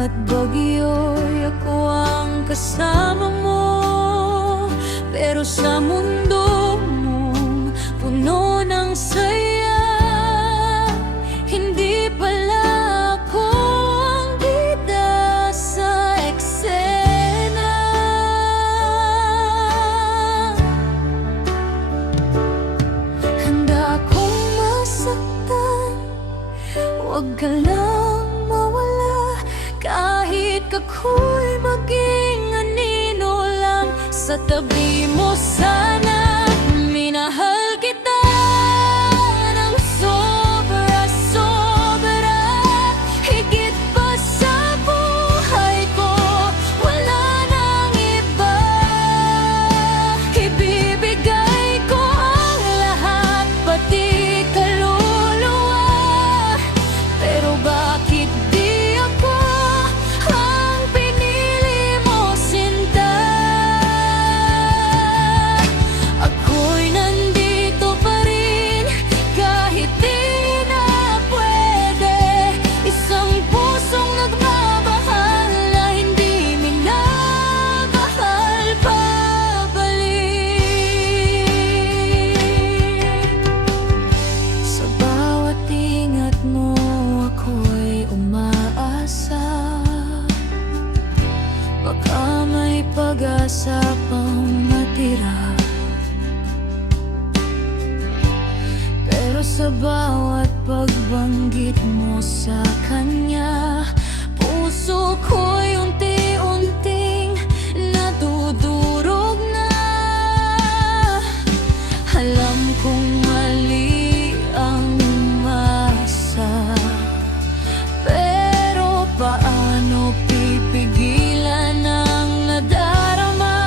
bawat bagyo'y ako ang kasama mo. Pero sa mundo mong puno ng saya, hindi pala ako ang bida sa eksena. Handa akong masaktan, huwag ka lang mawala. Kahit ako'y maging anino lang, sa tabi mo sana. Minahal kita ng sobra-sobra, higit pa sa buhay ko, wala nang iba. Ibibigay ko ang lahat, pati kaluluwa. Pero bakit di ako ang pinili mo, sinta? Ako'y nandito pa rin kahit di na pwede. Isang pusong nagmamahal na hindi minamahal pabalik. Sa bawat ingat mo ako'y umaasa, baka may pag-asa pang natira. Pero sa bawat pagbanggit mo sa kanya, puso ko'y unti-unting nadudurog na. Alam kong mali ang umasa, pero paano pipigilan ang nadarama?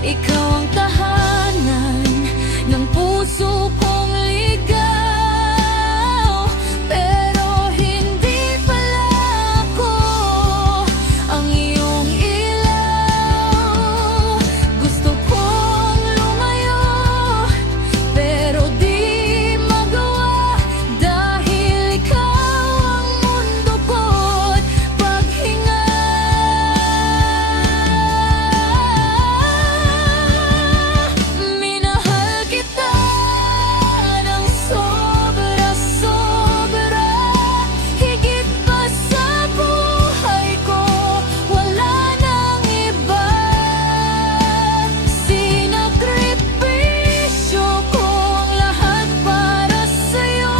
Ikaw ang tahanan ng puso kong ligaw, pero hindi pala ako ang iyong ilaw. Gusto kong lumayo, pero di magawa, dahil ikaw ang mundo ko't paghinga. Minahal kita ng sobra-sobra, higit pa sa buhay ko, wala nang iba. Sinakripisyo ko ang lahat para sa'yo,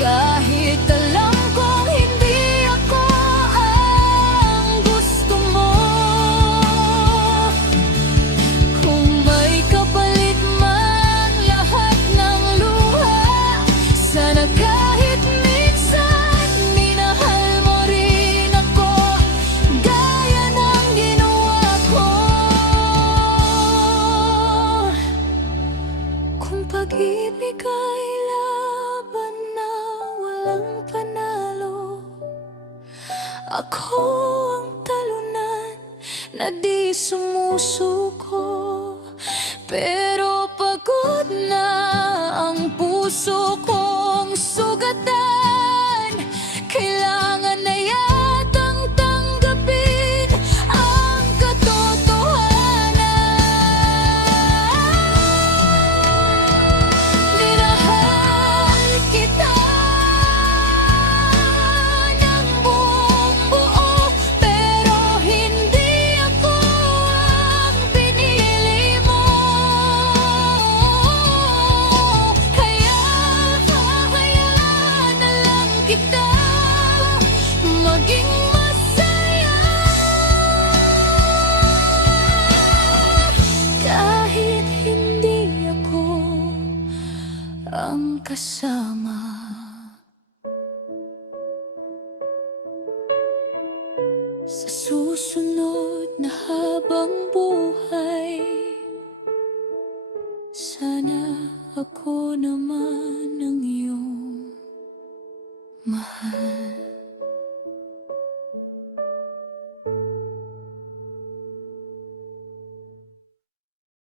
kahit alam kong hindi ako ang gusto mo. Kung may kapalit man lahat ng luha, sana kahit minsan minahal mo rin ako, gaya ng ginawa ko. Kung pag-ibig ay laban na walang panalo, ako ang talunan na di sumusuko. Pero pagod na ang puso kong sugatan, kailangan na yatang tanggapin ang katotohanan. Minahal kita ng buong buo, pero hindi ako ang pinili mo. Hayaan na lang kita maging masaya, kahit hindi ako ang kasama. Sa susunod na habang buhay,